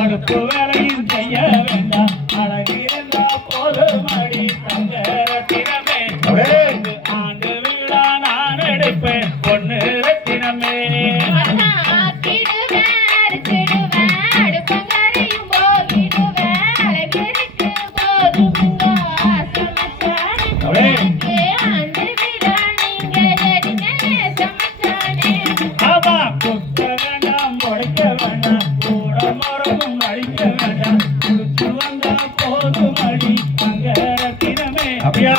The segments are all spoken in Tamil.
அடுப்பு வேலையும் செய்ய வேண்டாம் அழகிருந்தா போதும் அடி தங்கரத்தினமே ஆண்டு வீடா நான் எடுப்பேன் பொண்ணு ரத்தினமே ஆமா குத்த வேண்டாம் முளைக்க வேண்டாம் கூட மரமும் அழிக்க வேண்டாம் குடிச்சு வந்தா போதும் அடி தங்கரத்தினமே அப்படியா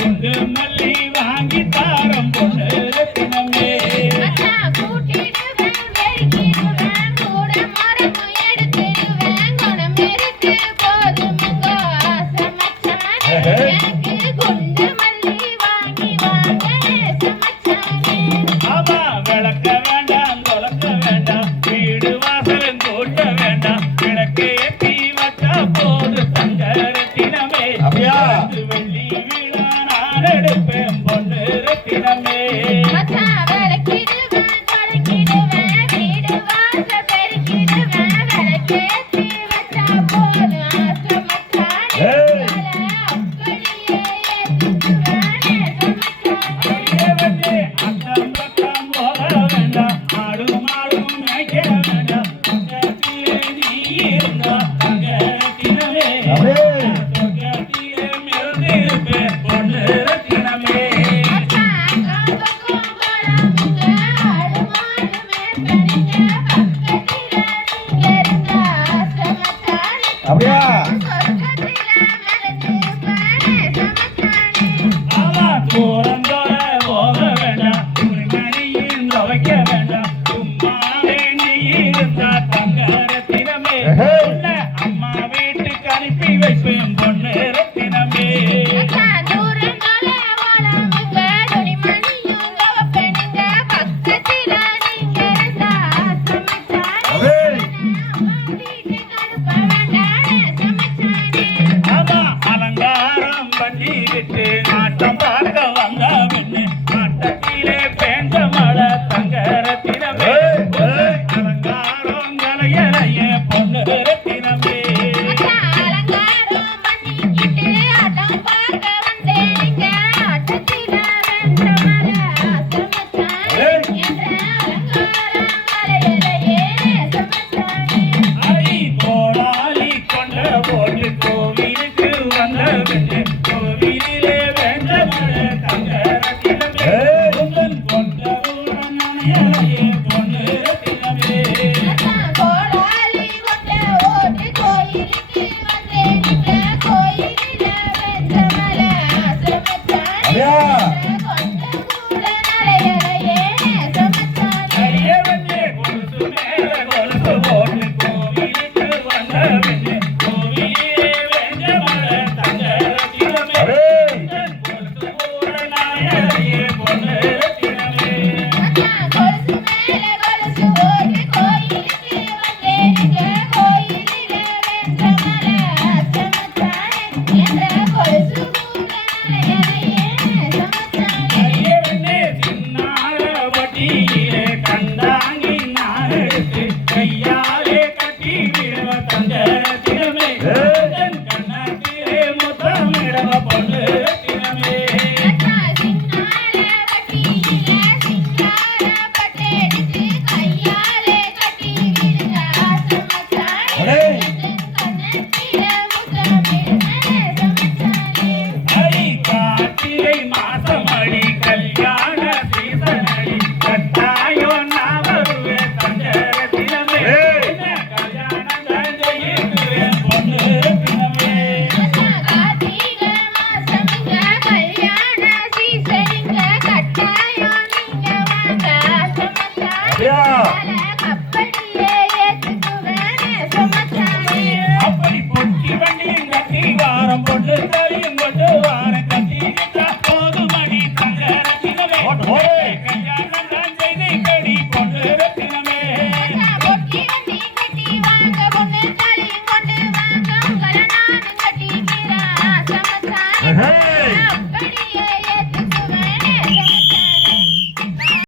குண்டு மல்லி வாங்கி தாரம் பொண்ணு ரத்தினமே ஆமா விளக்க வேண்டாம் தொலைக்க வேண்டாம் வீடு வாசலும் கூட்ட வேண்டாம் விளக்கு ஏற்றி வச்சா போது தங்கரத்தினமே அப்படியா வெள்ளி வீடா நான் எடுப்பேன் பொண்ணு ரத்தினமே அக்கம் பக்கம் போக வேண்டாம் ஆடும் ஆடும் நினைக்க வேண்டாம்